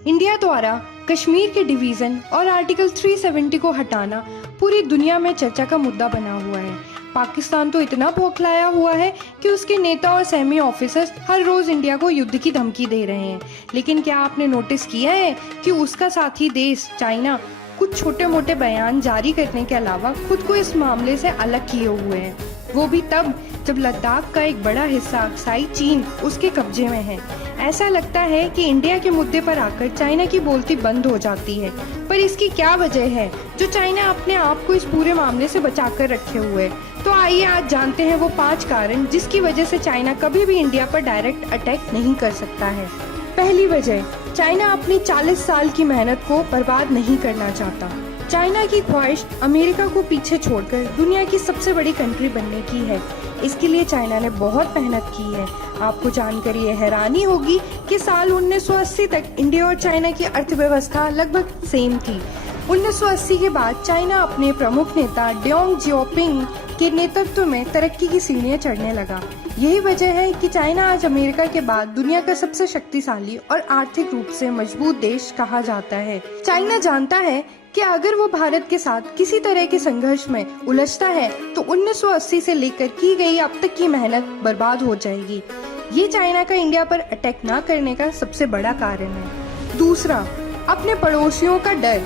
India द्वारा कश्मीर के division और आर्टिकल 370 को हटाना पूरी दुनिया में चर्चा का मुद्दा बना हुआ है। पाकिस्तान तो इतना बौखलाया हुआ है कि उसके नेता और सेमी ऑफिसर्स हर रोज इंडिया को युद्ध की धमकी दे रहे हैं। लेकिन क्या आपने नोटिस किया है कि उसका साथी देश चाइना कुछ छोटे मोटे बयान जारी करने के अलावा खुद को इस मामले से अलग किए हुए हैं, वो भी तब जब लद्दाख का एक बड़ा हिस्सा अक्साई चीन उसके कब्जे में है। ऐसा लगता है कि इंडिया के मुद्दे पर आकर चाइना की बोलती बंद हो जाती है, पर इसकी क्या वजह है जो चाइना अपने आप को इस पूरे मामले से बचाकर रखे हुए है। तो आइए आज जानते हैं वो 5 कारण जिसकी वजह से चाइना कभी भी इंडिया पर डायरेक्ट अटैक नहीं कर सकता है। पहली वजह, चाइना अपनी 40 साल की मेहनत को बर्बाद नहीं करना चाहता। चाइना की ख्वाहिश अमेरिका को पीछे छोड़कर दुनिया की सबसे बड़ी कंट्री बनने की है। इसके लिए चाइना ने बहुत मेहनत की है। आपको जानकर ये हैरानी होगी कि साल 1980 तक इंडिया और चाइना की अर्थव्यवस्था लगभग सेम थी। 1980 के बाद चाइना अपने प्रमुख नेता डेंग जियाओपिंग के नेतृत्व में तरक्की की सीढ़ियां चढ़ने लगा। यही वजह है कि चाइना आज अमेरिका के बाद दुनिया का सबसे शक्तिशाली और आर्थिक रूप से मजबूत देश कहा जाता है। चाइना जानता है कि अगर वो भारत के साथ किसी तरह के संघर्ष में उलझता है तो 1980 से लेकर की गई अब तक की मेहनत बर्बाद हो जाएगी। ये चाइना का इंडिया पर अटैक न करने का सबसे बड़ा कारण है। दूसरा, अपने पड़ोसियों का डर।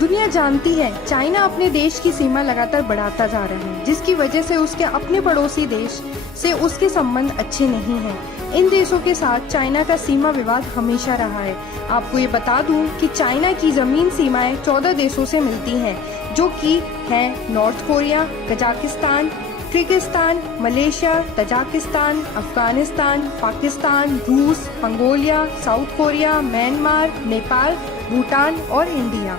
दुनिया जानती है चाइना अपने देश की सीमा लगातार बढ़ाता जा रहा है, जिसकी वजह से उसके अपने पड़ोसी देश से उसके संबंध अच्छे नहीं हैं। इन देशों के साथ चाइना का सीमा विवाद हमेशा रहा है। आपको ये बता दूं कि चाइना की जमीन सीमाएं 14 देशों से मिलती हैं, जो कि हैं North Korea, Kazakhstan, Kyrgyzstan, Malaysia, Tajikistan, Afghanistan, Pakistan, रूस, Mongolia, South Korea, Myanmar, Nepal, Bhutan और इंडिया।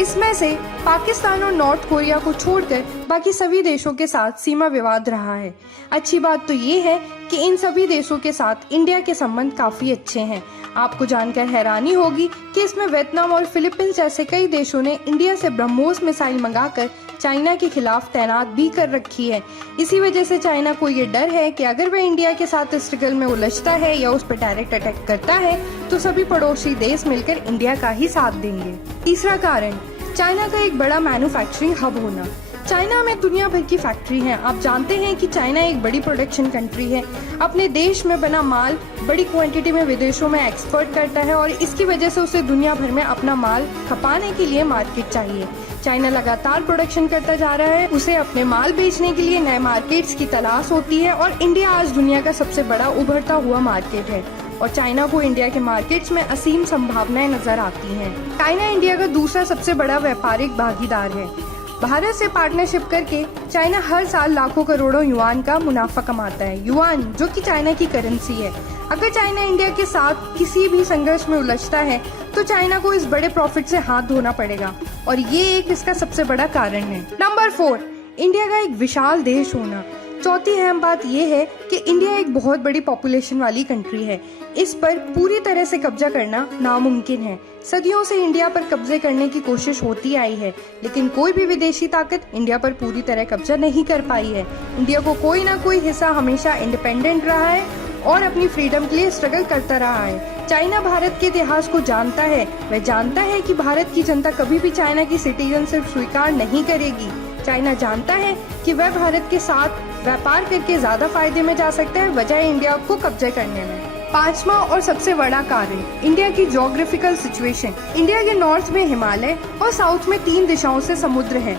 इसमें से पाकिस्तान और नॉर्थ कोरिया को छोड़कर बाकी सभी देशों के साथ सीमा विवाद रहा है। अच्छी बात तो ये है कि इन सभी देशों के साथ इंडिया के संबंध काफी अच्छे हैं। आपको जानकर हैरानी होगी कि इसमें वियतनाम और फिलीपींस जैसे कई देशों ने इंडिया से ब्रह्मोस मिसाइल मंगाकर चाइना के खिलाफ तैनात भी कर रखी है। इसी वजह से चाइना को ये डर है कि अगर वह इंडिया के साथ इस स्ट्रगल में उलझता है या उस पर डायरेक्ट अटैक करता है तो सभी पड़ोसी देश मिलकर इंडिया का ही साथ देंगे। तीसरा कारण, चाइना का एक बड़ा मैन्युफैक्चरिंग हब होना। चाइना में दुनिया भर की फैक्ट्री हैं। आप जानते हैं कि चाइना एक बड़ी प्रोडक्शन कंट्री है। अपने देश में बना माल बड़ी क्वांटिटी में विदेशों में एक्सपोर्ट करता है और इसकी वजह से उसे दुनिया भर में अपना माल खपाने के लिए मार्केट चाहिए। चाइना लगातार प्रोडक्शन करता जा रहा है, उसे अपने माल बेचने के लिए नए मार्केट्स की तलाश होती है और इंडिया आज दुनिया का सबसे बड़ा उभरता हुआ मार्केट है और चाइना को इंडिया के मार्केट्स में असीम संभावनाएं नजर आती हैं। चाइना इंडिया का दूसरा सबसे बड़ा व्यापारिक भागीदार है। भारत से पार्टनरशिप करके चाइना हर साल लाखों करोड़ों युआन का मुनाफा कमाता है। युआन जो कि चाइना की करेंसी है। अगर चाइना इंडिया के साथ किसी भी संघर्ष में उलझता है तो चाइना को इस बड़े प्रॉफिट से हाथ धोना पड़ेगा और ये एक इसका सबसे बड़ा कारण है। नंबर 4, इंडिया का एक विशाल देश होना। चौथी अहम बात यह है कि इंडिया एक बहुत बड़ी पॉपुलेशन वाली कंट्री है। इस पर पूरी तरह से कब्जा करना नामुमकिन है। सदियों से इंडिया पर कब्जे करने की कोशिश होती आई है, लेकिन कोई भी विदेशी ताकत इंडिया पर पूरी तरह कब्जा नहीं कर पाई है। इंडिया को कोई ना कोई हिस्सा हमेशा इंडिपेंडेंट रहा है और अपनी फ्रीडम के लिए स्ट्रगल करता रहा है। चाइना भारत के इतिहास को जानता है। वह जानता है कि भारत की जनता कभी भी चाइना की सिटीजनशिप स्वीकार नहीं करेगी। चाइना जानता है कि वह भारत के साथ व्यापार करके ज्यादा फायदे में जा सकता है बजाय इंडिया को कब्जे करने में। 5वां और सबसे बड़ा कारण, इंडिया की ज्योग्राफिकल सिचुएशन। इंडिया के नॉर्थ में हिमालय और साउथ में 3 दिशाओं से समुद्र है।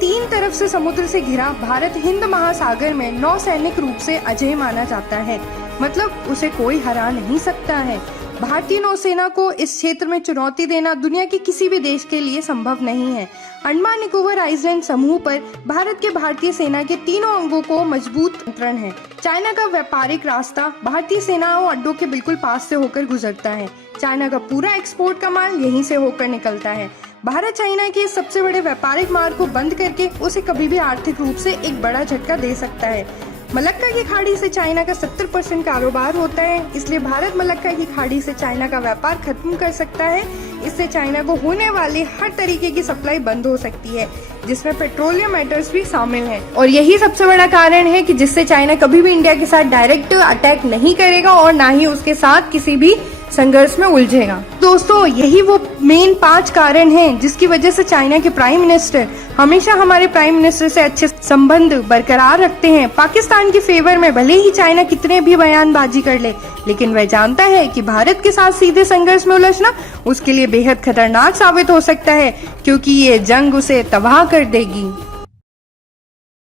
3 तरफ से समुद्र से घिरा भारत हिंद महासागर में नौसैनिक रूप से अजेय माना जाता है, मतलब उसे कोई हरा नहीं सकता है। भारतीय नौसेना को इस क्षेत्र में चुनौती देना दुनिया के किसी भी देश के लिए संभव नहीं है। अंडमान निकोबार आइलैंड समूह पर भारत के भारतीय सेना के तीनों अंगों को मजबूत नियंत्रण है। चाइना का व्यापारिक रास्ता भारतीय सेना और अड्डों के बिल्कुल पास से होकर गुजरता है। चाइना का पूरा एक्सपोर्ट का माल यहीं से होकर निकलता है। भारत चाइना के सबसे बड़े व्यापारिक मार्ग को बंद करके उसे कभी भी आर्थिक रूप से एक बड़ा झटका दे सकता है। मलक्का की खाड़ी से चाइना का 70% कारोबार होता है, इसलिए भारत मलक्का की खाड़ी से चाइना का व्यापार खत्म कर सकता है। इससे चाइना को होने वाली हर तरीके की सप्लाई बंद हो सकती है, जिसमें पेट्रोलियम मेटल्स भी शामिल हैं। और यही सबसे बड़ा कारण है कि जिससे चाइना कभी भी इंडिया के साथ डायरेक्ट अटैक नहीं करेगा और ना ही उसके साथ किसी भी संघर्ष में उलझेगा। दोस्तों, यही वो मेन 5 कारण हैं जिसकी वजह से चाइना के प्राइम मिनिस्टर हमेशा हमारे प्राइम मिनिस्टर से अच्छे संबंध बरकरार रखते हैं। पाकिस्तान के फेवर में भले ही चाइना कितने भी बयानबाजी कर ले, लेकिन वह जानता है कि भारत के साथ सीधे संघर्ष में उलझना उसके लिए बेहद खतरनाक साबित हो सकता है, क्योंकि ये जंग उसे तबाह कर देगी।